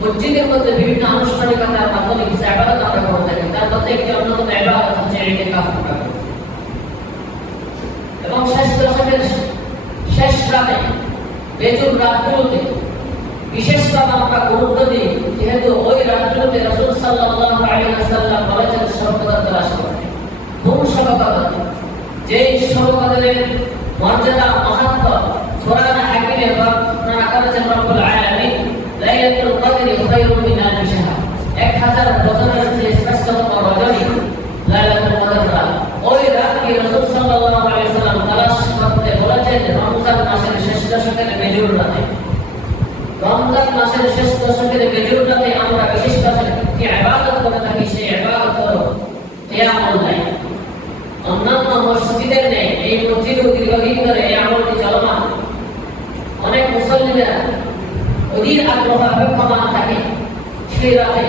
মসজিদের মধ্যে বিভিন্ন আনুষ্ঠানিকতার মাধ্যমে কিছু ইবাদত আমরা করে থাকি। তার বিশেষভাবে আমরা গুরুত্ব দিই, যেহেতু ওই রাত্রিতে রাসূল সাল্লাল্লাহু আলাইহি ওয়াসাল্লাম বলেছেন সর্বদা তালাশ করতে। কোন সর্বদা? যেই সর্বদার মর্যাদা মাহাত্ম্য কোরআন হাকিমে বর্ণনা করেছেন রব্বুল আলামিন, লাইলাতুল কদরি খায়রুম মিন আলফি শাহর, 1000 বছরের চেয়ে শ্রেষ্ঠতম রজনী লাইলাতুল কদর রাত। ওই রাতকে রাসূল সাল্লাল্লাহু আলাইহি ওয়াসাল্লাম তালাশ করতে বলেছেন রমজান মাসের শেষ দশকের মেজুর রাতে। রমজান মাসের শেষ দশকের মেজুর রাতে আমরা বিশেষভাবে একটি ইবাদত করে থাকি, সেই ইবাদত হলো কিয়ামুল লাইল। অন্যান্য মসজিদের নেই এই মসজিদও দীর্ঘদিন ধরে এই আমলটি চলমান। অনেক মুসল্লিরা অধীর আগ্রহ অপেক্ষমান থাকে সেই রাতে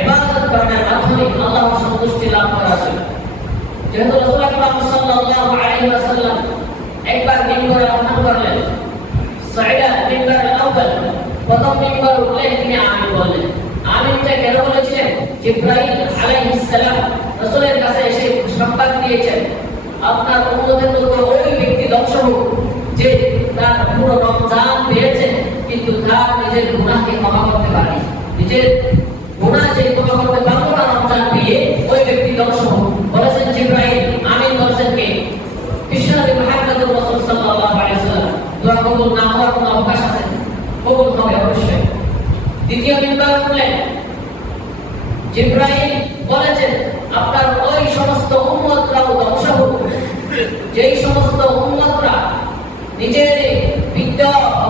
ইবাদত করার মাধ্যমে আল্লাহর সন্তুষ্টি লাভ করার জন্য। যেহেতু রাসূল আকরাম সাল্লাল্লাহু আলাইহি ওয়াসাল্লাম একবার মিম্বরে আরোহণ করলেন, সাইদা মিম্বরের আউয়াল প্রথম মিম্বর উঠলেন, তিনি আমিন বললেন। আমিনটা কেন বলেছিলেন? জিবরাইল আলাইহিস সালাম রাসূলের কাছে এসে সংবাদ দিয়েছেন, আপনার উম্মতের মধ্যে ওই ব্যক্তি ধ্বংস হোক যে তার পুরো রমজান পেয়েছে কিন্তু তার নিজের গুনাহকে ক্ষমা করতে পারেনি। নিজের গুনাহ যে ক্ষমা করতে পারলো না রমজান পেয়ে, ওই ব্যক্তি ধ্বংস হোক বলেছেন জিবরাইল। আমিন বলেছেন কে? বিশ্বনবী মুহাম্মদুর রাসূল সাল্লাল্লাহু আলাইহি ওয়াসাল্লাম। দোয়া কবুল না হওয়ার কোনো অবকাশ আছে? কবুল হবে অবশ্যই। দ্বিতীয় মিম্বর উঠলেন, জিবরাইল বলেছেন, আপনার ওই সমস্ত উম্মতরাও ধ্বংস হোক যেই সমস্ত উম্মতরা নিজের বৃদ্ধ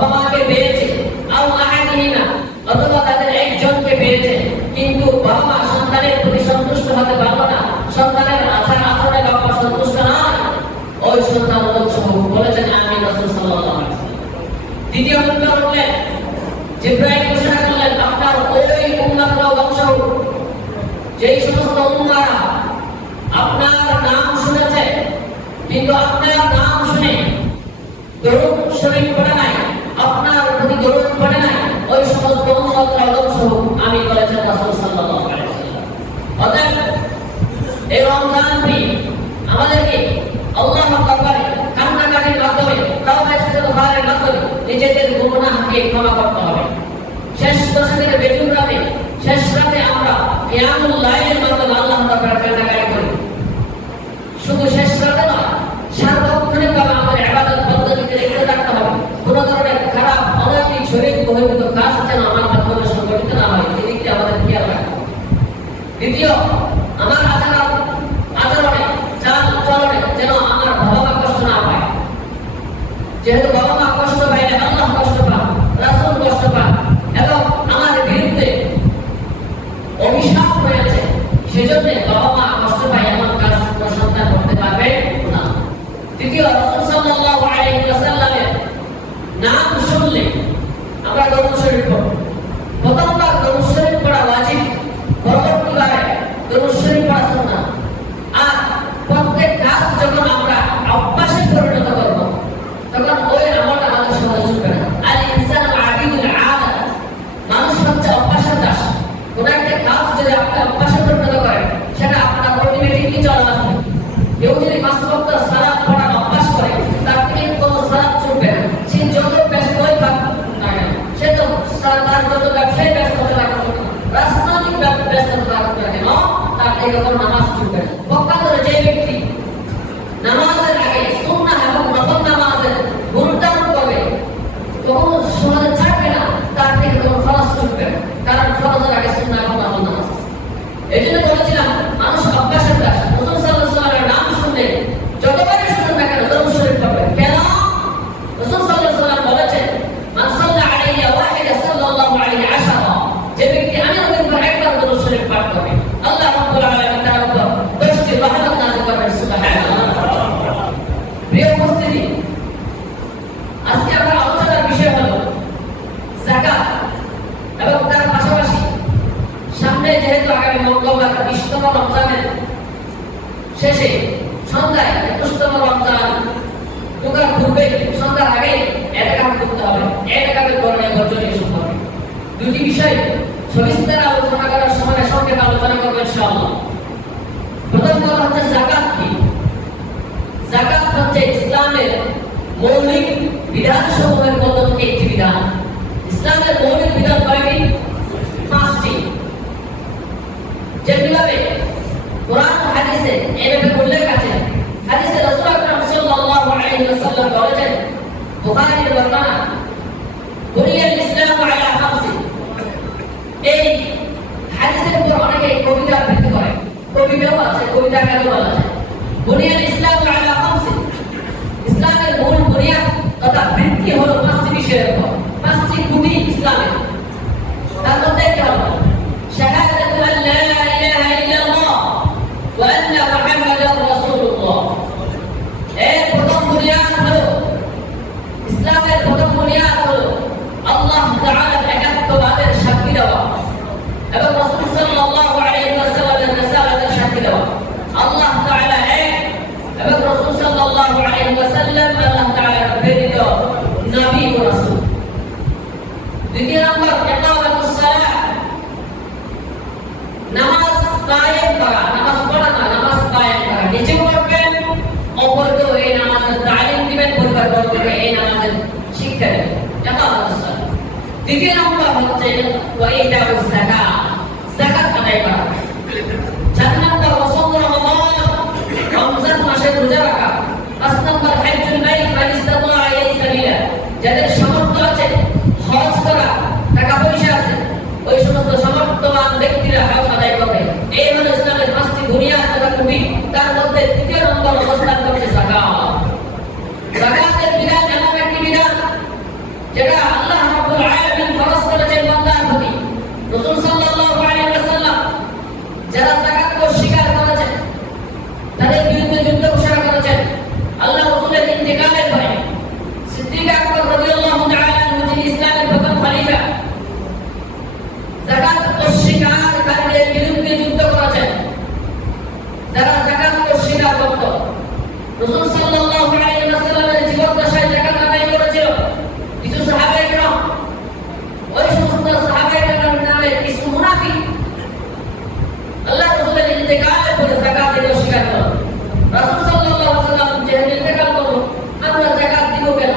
বাবা মাকে পেয়েছে, আও আহাদিনা অথবা তাদের একজনকে পেয়েছে কিন্তু বাবা মা সন্তানের প্রতি সন্তুষ্ট হতে পারলো না, সন্তানের আচার আচরণে বাবা মা সন্তুষ্ট নয়, ওই সন্তান ধ্বংস হোক বলেছেন আমিন রাসূল সাল্লাল্লাহু আলাইহি ওয়াসাল্লাম। দ্বিতীয় মিম্বর উঠলেন, জিবরাইল ঘোষণা করলেন, আপনার ওই উম্মতরাও ধ্বংস হোক যেই সমস্ত উম্মারা আপনার নাম শুনেছে কিন্তু আপনার নাম শুনে দরুদ শরীফ পড়ে নাই, আপনার প্রতি দরুদ পড়ে নাই, ওই সমস্ত উম্মতরা ধ্বংস হোক আমিন বলেছেন রাসূল সাল্লাল্লাহু আলাইহি ওয়াসাল্লাম। অতএব এই রমজান আমাদেরকে আল্লাহর দরবারে কান্নাকাটির মাধ্যমে তাওবা ইস্তিগফারের মাধ্যমে নিজেদের গুনাহকে ক্ষমা করতে হবে। শেষ দশকের বেজুর রাতে, শেষ রাতে আমরা কিয়ামুল লাইলের মাধ্যমে আল্লাহর দরবারে কান্নাকাটি করি। শুধু শেষ রাতে নয়, সার্বক্ষণিকভাবে আমাদের ইবাদত পদ্ধতিতে লিপ্ত থাকতে হবে। কোনো ধরনের খারাপ অনৈতিক শরীর বহির্ভূত কাজ যেন আমার মাধ্যমে সংগঠিত না হয়, এদিকে আমাদের খেয়াল রাখতে হবে। দ্বিতীয়, আমার আচরণে চাল চলনে যেন আমার বাবা মা কষ্ট না পায়। যেহেতু বাবা মা কষ্ট পাইলে আল্লাহ কষ্ট পান, রাসূল কষ্ট পান এবং আমার বিরুদ্ধে অভিশাপ হয়েছে, সেজন্য বাবা মা কষ্ট পায় এমন কাজ কোনো সন্তান করতে পারবে না। তৃতীয়, রাসূল সাল্লাল্লাহু আলাইহি ওয়াসাল্লামের নাম শুনলে আমরা দরুদ শরীফ পড়ব। প্রথমবার দরুদ শরীফ পড়া ওয়াজিব, পরবর্তীবারে দরুদ শরীফ পড়া সুন্নাহ। আর প্রত্যেক কাজ যখন আমরা অভ্যাসে পরিণত করব তখন ওই আমলটা আমাদের সহজে চলবে না। আল ইনসানু আবিদুল আদাত, মানুষ হচ্ছে অভ্যাসের দাস। কোন একটা কাজ যদি আপনি অভ্যাসে পরিণত করেন সেটা আপনার অটোমেটিকলি চলে আসবে। কেউ যদি 5 ওয়াক্ত সালাত পড়ার অভ্যাস করে তার থেকে কোনো সালাত চলবে না। সে যত ব্যস্তই থাক না কেন, সে তো তার যত ব্যবসায় ব্যস্ত হতে পারে না, রাজনৈতিক ব্যস্ততা থাকুক না কেন, তার থেকে কোনো নামাজ চলবে না। পক্ষান্তরে যে ব্যক্তি নামাজের আগে সুন্নাহ এবং নফল নামাজের গুরুত্বারোপ করবে, কখনো সহজে ছাড়বে না, তার থেকে কোনো ফরজ চলবে না, কারণ ফরজের আগে সুন্নাহ এবং নফল নামাজ। এই জন্য বলেছিলাম মানুষ অভ্যাসের দাস। রাসূল সাল্লাল্লাহু আলাইহি ওয়াসাল্লামের নাম শুনলে যতবারই শুনুন না কেন দরুদ শরীফ পড়বেন। কেন? রাসূল সাল্লাল্লাহু আলাইহি ওয়াসাল্লাম বলেছেন, মান সাল্লা আলাইহি ওয়াহিদা সাল্লাল্লাহু আলাইহি আশারা, যে ব্যক্তি আমি নবীর উপর একবার দরুদ শরীফ পাঠ করবে আল্লাহ রাব্বুল আলামিন তার উপর 10টি রহমত নাযিল করবেন। সুবহানাল্লাহ। প্রিয় উপস্থিতি, আজকে আমরা আলোচনার বিষয় হলো যাকাত এবং তার পাশাপাশি সামনে যেহেতু আগামী মঙ্গলবার 20তম রমজানের শেষে সন্ধ্যায় 21তম রমজান ঢোকার পূর্বে সন্ধ্যার আগে ইতিকাফ করতে হবে। ইতিকাফের করণীয় বর্জনীয় সম্পর্কে দুটি বিষয় সবিস্তারে আলোচনা করার সময় সংক্ষেপে আলোচনা করব ইনশাআল্লাহ। প্রথম কথা হচ্ছে যাকাত কি? যাকাত হচ্ছে ইসলামের মৌলিক বিধানসমূহের মধ্যে থেকে একটি বিধান। ইসলামের মৌলিক বিধান কয়টি? 5টি। যেভাবে কোরআন ও হাদিসে এভাবে উল্লেখ আছে। হাদিসে রাসূল আকরাম সাল্লাল্লাহু আলাইহি ওয়াসাল্লাম বলেছেন, বুখারীর বর্ণনা, বুনিয়াল ইসলামু আলা 5। এই হাদিসের উপর অনেকে কবিতা আবৃত্তি করে, কবিতাও আছে, কবিতা আকারে বলা যায়। বুনিয়াল ইসলামু আলা 5। ইসলামের মূল বুনিয়াদ তথা ভিত্তি হলো 5টি বিষয়ের উপর, 5টি খুঁটি ইসলামের। তার মধ্যে একটা হলো শাহাদাতু আল্লা ইলাহা ইল্লাল্লাহ ওয়া আন্না মুহাম্মাদার রাসূলুল্লাহ। এর প্রথম বুনিয়াদ হলো, ইসলামের প্রথম বুনিয়াদ হলো আল্লাহ তাআলার একাত্মবাদের সাক্ষী দেওয়া এবং রাসূল সাল্লাল্লাহু আলাইহি ওয়াসাল্লামের রিসালাতের সাক্ষী দেওয়া। আল্লাহ তাআলা এক এবং রাসূল সাল্লাল্লাহু আলাইহি ওয়াসাল্লাম আল্লাহ তাআলার প্রেরিত নবী ও রাসূল। দ্বিতীয় নম্বর ইকামাতুস সালাহ, নামাজ কায়েম করা, নামাজ পড়া না, নামাজ কায়েম করা। নিজে পড়বেন, অপরকে এই নামাজের তালিম দিবেন, পরিবার বর্গকে এই নামাজের শিক্ষা দেবেন। ইকামাতুস সালাহ। তৃতীয় নম্বর হচ্ছে ওয়া ইতাউস যাকাত, যাকাত আদায় করা। 4 নম্বর ওয়াসাউম রমাদান, রমজান মাসে রোজা রাখা। 5 নম্বর হজ্জুল বাইত মান ইসতাতা ইলাইহি সাবিলা, যাদের সামর্থ্য আছে হজ করা, টাকা পয়সা আছে, ওই সমস্ত সামর্থ্যবান ব্যক্তিরা হজ আদায় করবে। এই হলো ইসলামের 5টি বুনিয়াদ তথা খুঁটি। তার মধ্যে তৃতীয় নম্বর অবস্থান করছে যাকাত। যাকাতের বিধান এমন একটি বিধান যেটা আল্লাহ রাব্বুল আলামিন ফরজ করেছেন বান্দার প্রতি। রাসূল সাল্লাল্লাহু আলাইহি ওয়াসাল্লাম যারা যাকাতকে অস্বীকার করেছেন তাদের বিরুদ্ধে যুদ্ধ ঘোষণা করেছেন। আল্লাহ রাসূলের ইন্তেকালের পরে সিদ্দিক আকবর রাদিয়াল্লাহু তাআলা আনহু, যিনি ইসলামের প্রথম খলিফা, যাকাত অস্বীকারীদের বিরুদ্ধে যুদ্ধ করেছেন। যারা যাকাত অস্বীকার করত, রাসূল সাল্লাল্লাহু আলাইহি ওয়াসাল্লামের জীবদ্দশায় যাকাত আদায় করেছিল কিছু সাহাবায়ে কেরাম। ওই সমস্ত সাহাবায়ে কেরামের নামে কিছু মুনাফিক আল্লাহ রাসূলের ইন্তেকালের পরে যাকাত দিতে অস্বীকার করল। রাসূল সাল্লাল্লাহু আলাইহি ওয়াসাল্লাম যেহেতু ইন্তেকাল করল, আমরা যাকাত দিব কেন?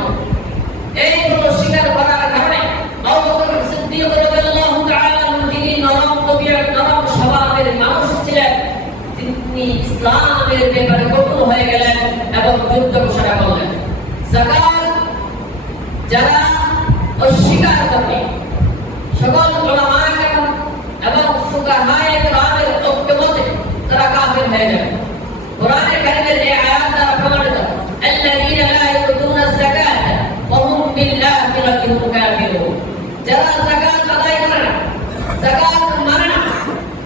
এই অস্বীকার করার কারণে আবু বকর সিদ্দিক রাদিয়াল্লাহু তাআলা আনহু, যিনি নরম তবিয়ত, নরম স্বভাবের মানুষ ছিলেন, তিনি ইসলামের ব্যাপারে কঠোর হয়ে গেলেন এবং যুদ্ধ ঘোষণা করলেন। যাকাত যারা অস্বীকার করবে, সকল উলামায়ে কেরাম এবং ফুকাহায়ে কেরামের ঐক্যমতে তারা কাফির হয়ে যাবে। কোরআনে কারীমের এই আয়াত দ্বারা প্রমাণিত, আল্লাযীনা লা ইউতুনা যাকাত ওয়া হুম বিল আখিরাতি হুম কাফিরুন। যারা যাকাত আদায় করে না, যাকাত মানে না,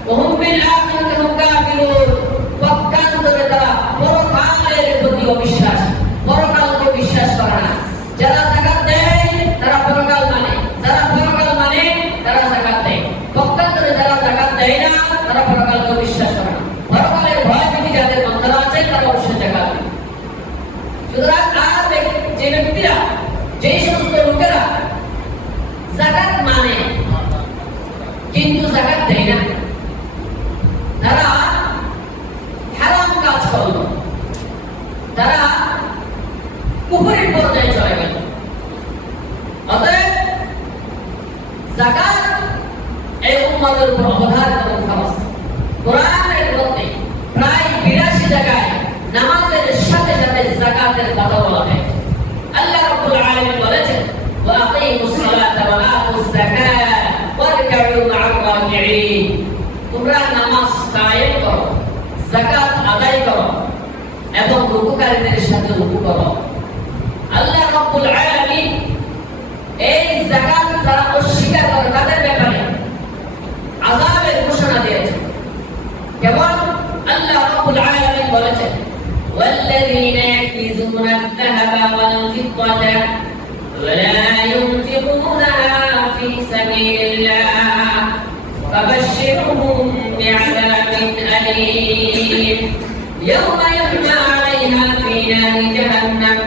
ওয়া হুম বিল আখিরাতি হুম কাফিরুন, পক্ষান্তরে তারা পরকালের প্রতি অবিশ্বাস, পরকালকে বিশ্বাস করে না। যারা যাকাত দেয় তারা পরকাল মানে, যারা পরকাল মানে তারা যাকাত দেয়। পক্ষান্তরে যারা যাকাত দেয় না তারা পরকালকে বিশ্বাস করে না। পরকালের ভয় ভীতি যাদের অন্তরে আছে তারা অবশ্যই যাকাত দেয়। সুতরাং আর যে ব্যক্তিরা, যে সমস্ত লোকেরা যাকাত মানে কিন্তু যাকাত দেয় না, তারা হারাম কাজ করল, তারা কুফরের পর্যায়ে চলে গেল। অতএব যাকাত এই উম্মতের উপর অবধারিত এবং ফরজ। কোরআনের মধ্যে প্রায় 82 জায়গায় নামাজের সাথে সাথে যাকাতের কথা বলা হয়। আল্লাহ রাব্বুল আলামিন বলেছেন, ওয়া আকিমুস সালাতা ওয়া আতুজ যাকাত ওয়ারকাউ মা'আর রাকিঈন। তোমরা নামাজ কায়েম করো, যাকাত আদায় করো এবং রুকুকারীদের সাথে রুকু করো। আল্লাহ রাব্বুল আলামিন এই যাকাত যারা অস্বীকার করে তাদের ব্যাপারে আযাবের ঘোষণা দিয়েছেন। কেবল আল্লাহ রাব্বুল আলামিন বলেছেন, ওয়াল্লাযীনা ইয়াকনিজুনা আয-যাহাবা ওয়াল ফিদ্দাতা ওয়া লা ইউনফিকুনাহা ফী সাবিলিল্লাহ ফাবাশশিরহুম বি'আযাবিন আলীম ইয়াওমা yuhmā 'আলাইহা ফী নারি জাহান্নাম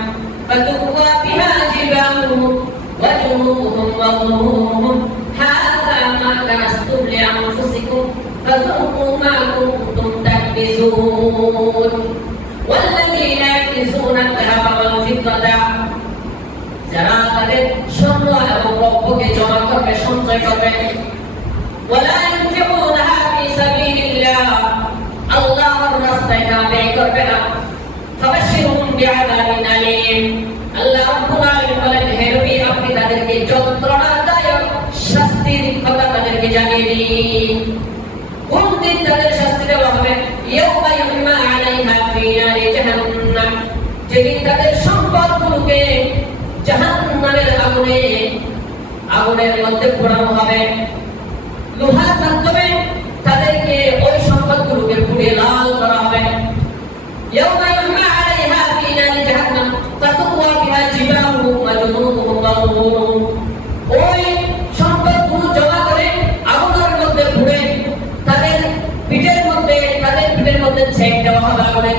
ফাতুক্ওয়া বিহা জিবাহুহুম ওয়া জুনুবুহুম ওয়া যুহুরুহুম হাযা মা কানাসতুম লিআনফুসিকুম ফাযুকূ মা কুনতুম তাকবিজুন। ওয়াল্লাযীনা ইয়াকনিজুনা আয-যাহাবা ওয়াল ফিদ্দাতা, যারা তাদের স্বর্ণ এবং রৌপ্যকে জমা রাস্তায় না ব্যয় করবে না। ফাবাশশিরহুম বিআযাবিন আলীম। আল্লাহ রাব্বুল আলামিন বলেন, হে নবী, আপনি তাদেরকে যন্ত্রণাদায়ক শাস্তির কথা তাদেরকে জানিয়ে দিন। কোন দিন তাদের শাস্তি দেওয়া হবে? ইয়াউমা ইউহমা আলাইহা ফি নারি জাহান্নাম। যেদিন তাদের সম্পদগুলোকে জাহান্নামের আগুনের মধ্যে পোড়ানো হবে। লোহার মাধ্যমে তাদেরকে ওই সম্পদগুলোকে পুড়িয়ে লাল করা হবে। ইয়াউমা ইউহমা আলাইহা ফি নারি জাহান্নাম ফাতুওয়া বিহা জিবাহুহুম ওয়া জুনুবুহুম ওয়া যুহুরুহুম। ওই সম্পদগুলো জমা করে আগুনের মধ্যে পুড়ে তাদের পিঠের মধ্যে ছেক দেওয়া হবে আগুনে।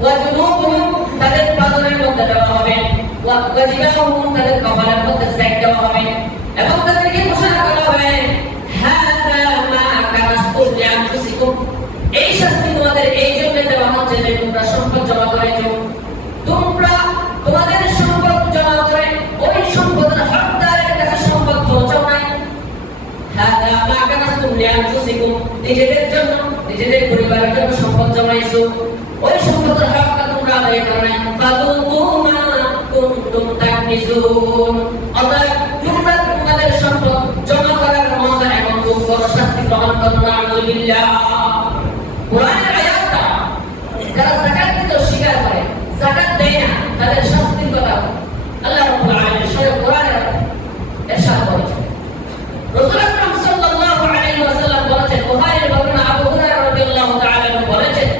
ওয়া জুনুবুহুম, তাদের পাদরের মধ্যে দেওয়া হবে। ওয়া জিবাহুহুম, তাদের কপালের মধ্যে ছেক দেওয়া হবে। এবং তাদেরকে ঘোষণা করা হবে, হাযা মা কানাসতুম লিআনফুসিকুম। এই শাস্তি তোমাদের এই জন্য দেওয়া হচ্ছে যে তোমরা সম্পদ জমা করেছো। তোমরা তোমাদের সম্পদ জমা করে ওই সম্পদের হকদারের কাছে সম্পদ পৌঁছাও নাই। হাযা মা কানাসতুম লিআনফুসিকুম, নিজেদের জন্য, নিজেদের পরিবারের জন্য সম্পদ জমাইছো, ওই সম্পদের হকটা তোমরা আদায় করো নাই। ফাযুকু মা কুনতুম তাকনিজুন। অতএব তোমরা তোমাদের সম্পদ জমা করার মজা এখন খুব বড় শাস্তি গ্রহণ করো। নাউযুবিল্লাহ। কোরআনের আয়াতটা যারা যাকাত দিতে অস্বীকার করে, যাকাত দেয় না, তাদের শাস্তির কথা আল্লাহ রাব্বুল আলামিন স্বয়ং কোরআনে ইরশাদ করেছেন। রাসূল আকরাম সাল্লাল্লাহু আলাইহি ওয়াসাল্লাম বলেছেন, বুখারীর বর্ণনা আবু হুরায়রা রাদিয়াল্লাহু তাআলা আনহু বলেছেন,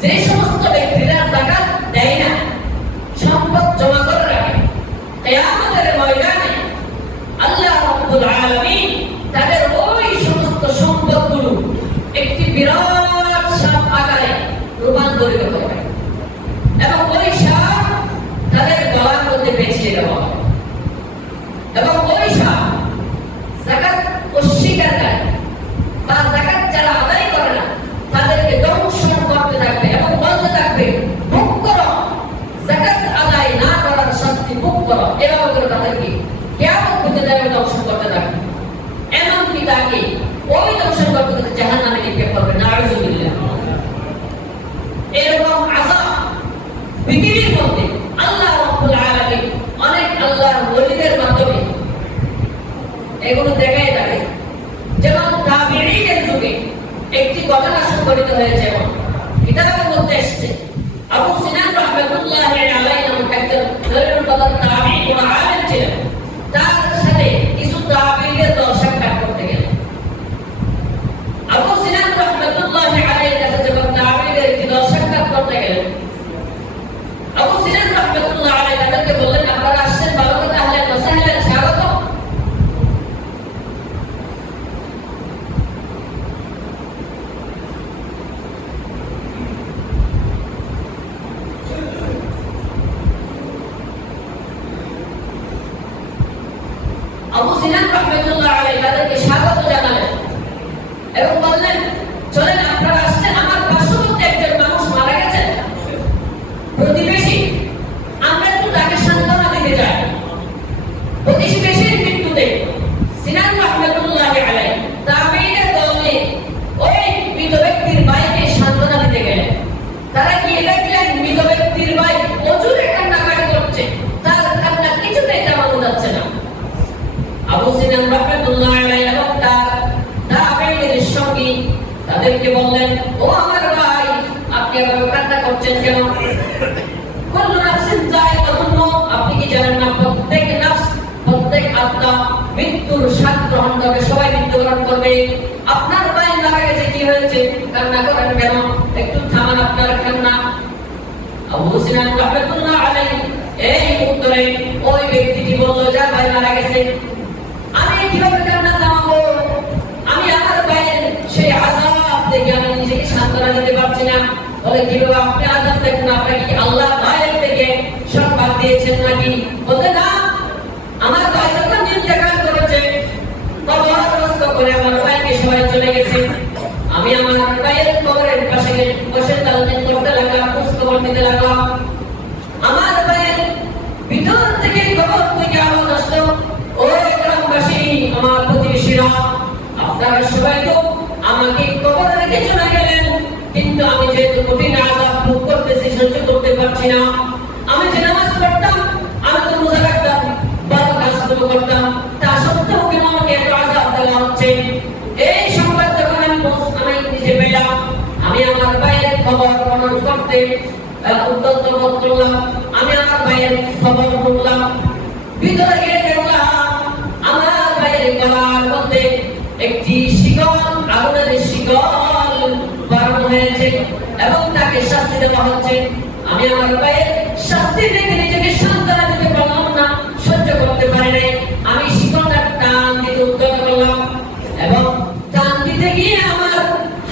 যে সমস্ত ব্যক্তিরা যাকাত দেয় না, সম্পদ জমা করে রাখে, কিয়ামতের ময়দানে আল্লাহ রাব্বুল আলামিন তাদের ওই সমস্ত সম্পদগুলো একটি বিরাট সাপ আকারে রূপান্তরিত করবে এবং ওই সাপ তাদের গলার মধ্যে পেঁচিয়ে দেওয়া হবে। এবং ওই সাপ যাকাত অস্বীকারী বা যাকাত যারা আদায় করে না তাদেরকে দংশন করতে থাকবে এবং বলতে থাকবে, ভোগ করো, যাকাত আদায় না করার শাস্তি ভোগ করো। এভাবে করে তাদেরকে কিয়ামত পর্যন্ত দংশন করতে থাকবে। এমনকি তাকে ওই দংশন করতে করতে জাহান্নামে নিক্ষেপ করবে। নাউযুবিল্লাহ। এরকম আযাব পৃথিবীর মধ্যে আল্লাহ রাব্বুল আলামিন অনেক আল্লাহর ওলিদের মাধ্যমে এগুলো দেখায় থাকে। যেমন তাবিঈনের যুগে একটি ঘটনা সংঘটিত হয়েছে, এবং কিতাবের মধ্যে এসেছে। আবু সিনান রাহমাতুল্লাহি আলাইহি নামক একজন জলিলুল কদর তাবিঈ ও আলেম ছিলেন। তার সাথে কিছু তাবিঈদের দল সাক্ষাৎ করতে গেলেন। আবু সিনান রাহমাতুল্লাহি আলাইহির কাছে যখন তাবিঈদের একটি দল সাক্ষাৎ করতে গেলেন, আবু সিনান রাহমাতুল্লাহি আলাইহি তাদেরকে বললেন, আপনারা আসছেন ভালো কথা, আহলেন ওয়া সাহলেন, স্বাগত। আবু সিনান রাহমাতুল্লাহি আলাইহি তাদেরকে স্বাগত জানালেন এবং বললেন, চলেন, আপনারা আসছেন, আমার পার্শ্ববর্তী একজন মানুষ মারা গেছেন, প্রতিবেশী, আমরা একটু তাকে সান্ত্বনা দিতে যাই। প্রতিবেশীর মৃত্যুতে সিনান রাহমাতুল্লাহি আলাইহি তাবিঈদের দল নিয়ে ওই মৃত ব্যক্তির ভাইকে সান্ত্বনা দিতে গেলেন। তারা গিয়ে দেখলেন মৃত ব্যক্তির ভাই প্রচুর কান্নাকাটি করছে, তার কান্না কিছুতেই থামানো যাচ্ছে না। আবু সিনান রাহমাতুল্লাহি আলাইহি এবং তার তাবিঈদের সঙ্গী তাদেরকে বললেন, ও আমার ভাই, আপনি এভাবে কান্না করছেন কেন? কুল্লু নাফসিন যায়িকাতুল মউত। আপনি কি জানেন না, প্রত্যেক নফস, প্রত্যেক আত্মা মৃত্যুর স্বাদ গ্রহণ করবে, সবাই মৃত্যুবরণ করবে। আপনার ভাই মারা গেছে, কি হয়েছে, কান্না করেন কেন? একটু থামান আপনার কান্না। আবু সিনান রাহমাতুল্লাহি আলাইহি এই উত্তরে ওই ব্যক্তিটি বলল, যার ভাই মারা গেছে, আমি কিভাবে কান্না থামাবো? আমি আমার ভাইয়ের সেই আযাব থেকে আমি নিজেকে সান্ত্বনা দিতে পারছি না। বলে, কিভাবে আপনি আযাব দেখুন? আপনাকে কি আল্লাহ ভাইয়ের থেকে সংবাদ দিয়েছেন নাকি? বলতে, না, আমার ভাই যখন ইন্তেকাল করেছে, কবরস্থ করে আমার ভাইকে সবাই চলে গেছে। আমি আমার ভাইয়ের কবরের পাশে বসে তালকিন করতে লাগলাম, খোঁজখবর নিতে লাগলাম। আমার ভাইয়ের ভিতর থেকে, কবর থেকে আওয়াজ আসলো, ও গ্রামবাসী, আমার প্রতিবেশীরা, আপনারা সবাই তো আমাকে কবরে রেখে চলে গেলেন। কিন্তু আমি যেহেতু কঠিন আযাব ভোগ করতেছি, সহ্য করতে পারছি না। আমি যে নামাজ পড়তাম, আমি তো রোজা রাখতাম, ভালো কাজগুলো করতাম, তা সত্ত্বেও কেন আমাকে এত আযাব দেওয়া হচ্ছে? এই সংবাদ যখন আমি নিজে পেলাম, আমি আমার ভাইয়ের খবর প্রমাণ করতে উদ্যত বোধ করলাম। আমি আমার ভাইয়ের খবর বললাম, ভিতরে গিয়ে দেখলাম আমার ভাইয়ের গলার মধ্যে একটি শিকল, আগুনের শিকল বানানো হয়েছে এবং তাকে শাস্তি দেওয়া হচ্ছে। আমি আমার ভাইয়ের শাস্তি দেখে নিজেকে সান্ত্বনা দিতে পারলাম না, সহ্য করতে পারি নাই। আমি শিকলটা টান দিতে উদ্যত করলাম এবং টান দিতে গিয়ে আমার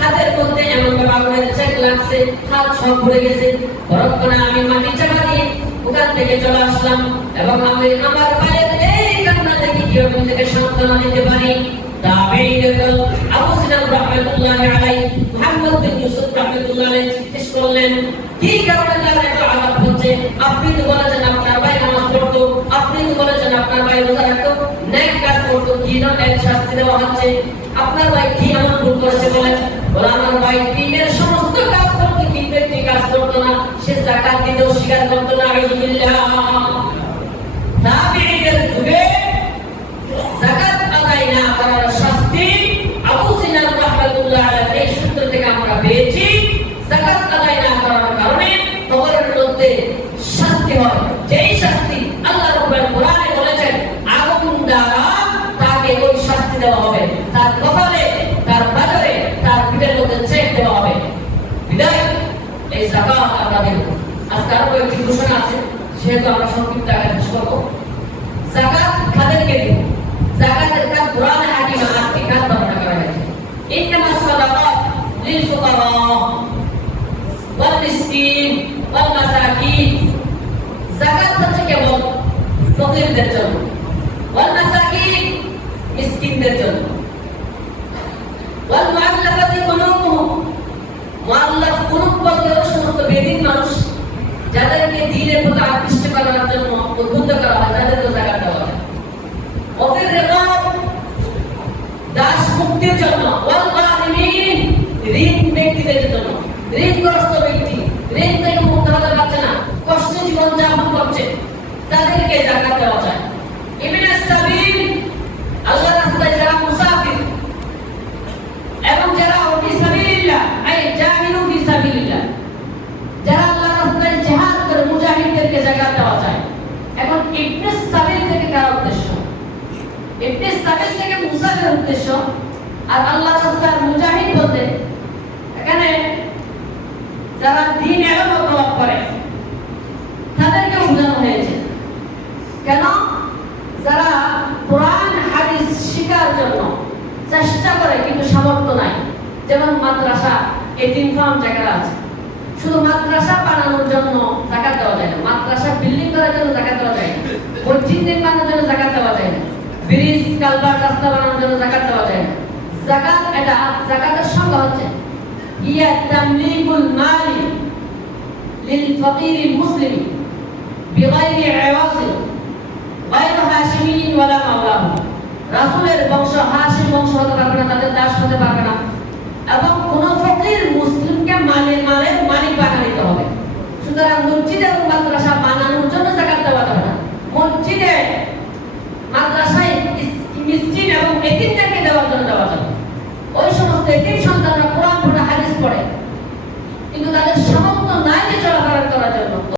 হাতের মধ্যে এমন ভাবে আগুনের চেক লাগছে, হাত সব ঘুরে গেছে। পরক্ষণে আমি মাটি চাপা দিয়ে ওখান থেকে চলে আসলাম এবং আমি আমার ভাইয়ের এই কান্না দেখে কিভাবে নিজেকে সান্ত্বনা দিতে পারি। আবু সিনান রাহমাতুল্লাহি আলাইহি, মুহাম্মদ বিন ইউসুফ রাহমাতুল্লাহি আলাইহি জিজ্ঞেস করলেন, কি কারণে তার এত আযাব হচ্ছে? আপনি তো বলেছেন আপনার ভাই নামাজ পড়তো, আপনি তো বলেছেন আপনার ভাই রোজা রাখতো, নেক কাজ করতো, কি না এর শাস্তি দেওয়া হচ্ছে? আপনার ভাই কি এমন ভুল করেছে বলেন? বলে আমার ভাই দিনের সমস্ত কাজ করতো কিন্তু একটি কাজ করতো না, সে যাকাত দিতেও স্বীকার করতো না। আলহামদুলিল্লাহ, তাবিঈদের যুগে যাকাত আদায় না করার শাস্তি আবু সিনান রাহমাতুল্লাহ আলাইহি এই সূত্র থেকে আমরা পেয়েছি। যাকাত আদায় না করার কারণে কবরের মধ্যে শাস্তি হয়, যেই শাস্তি আল্লাহ রাব্বুল কোরআনে বলেছেন আগুন দ্বারা তাকে ওই শাস্তি দেওয়া হবে, তার কপালে, তার বাজারে, তার পিঠের মধ্যে ছেদ দেওয়া হবে। বিদায় এই যাকাত আমরা দেব। আজকে আরো একটি ঘোষণা আছে, সেহেতু আমরা সংক্ষিপ্ত আকারে শেষ করব। যাকাত কাদেরকে দেব? যাকাতের কাজ কোরআনে হাকিমে আটটি কাজ বর্ণনা করা হয়েছে। ইন্নামাস সাদাকাত লিল ফুকারা ওয়াল মিসকিন ওয়াল মাসাকিন। যাকাত হচ্ছে কেবল ফকিরদের জন্য, ওয়াল মাসাকিন মিসকিনদের জন্য, ওয়াল মুআল্লাফাতি কুলুবুহুম। মুআল্লাফ কুলুব বলতে সমস্ত বেদিন মানুষ যাদেরকে দ্বীনের প্রতি আকৃষ্ট করার জন্য উদ্বুদ্ধ করা হয়, তাদেরকে যাকাত দেওয়া হয়। ওয়াফির রিকাব, দাস মুক্তির জন্য, ওয়াল গানিমিন, ঋণ ব্যক্তিদের জন্য, ঋণগ্রস্ত ব্যক্তি ঋণ থেকে মুক্ত হতে পারছে না, কষ্টে জীবন যাপন করছে, তাদেরকে যাকাত দেওয়া যায়। ইবনাস সাবিল, আল্লাহর রাস্তায় যারা মুসাফির এবং যারা ফি সাবিলিল্লাহ আই জাহিদু ফি সাবিলিল্লাহ, যারা আল্লাহর রাস্তায় জিহাদ করে মুজাহিদদেরকে যাকাত দেওয়া যায়। এখন ইবনাস সাবিল থেকে কার উদ্দেশ্য? ইবনাস সাবিল থেকে মুসাফির উদ্দেশ্য, আর আল্লাহর রাস্তায় মুজাহিদ বলতে এখানে যারা দ্বীন ইলম তলব করে তাদেরকে বোঝানো হয়েছে। কেন? যারা কোরআন হাদিস শিখার জন্য চেষ্টা করে কিন্তু সামর্থ্য নাই। যেমন মাদ্রাসা, এতিম ফার্ম জায়গা আছে, শুধু মাদ্রাসা বানানোর জন্য যাকাত দেওয়া যায় না, মাদ্রাসা বিল্ডিং করার জন্য যাকাত দেওয়া যায় না, মসজিদ নির্মাণের জন্য যাকাত দেওয়া যায় না, ব্রিজ কালভার্ট রাস্তা বানানোর জন্য যাকাত দেওয়া যায় না। যাকাত, এটা যাকাতের সংজ্ঞা হচ্ছে ইয়া তামলিকুল মালি লিল ফাকিরিল মুসলিমি বিগাইরি ইওয়াজিন গায়রু হাশিমিন ওয়ালা মাওলাহু। রাসূলের বংশ হাশিম বংশ হতে পারবে না, তাদের দাস হতে পারবে না, এবং কোন ফকির মুসলিমকে মালের মালিক বানাইতে হবে। সুতরাং মসজিদ এবং মাদ্রাসা বানানোর জন্য যাকাত দেওয়া যাবে না। মসজিদে মাদ্রাসায় মিসকিন এবং এতিমদেরকে দেওয়ার জন্য দেওয়া যাবে।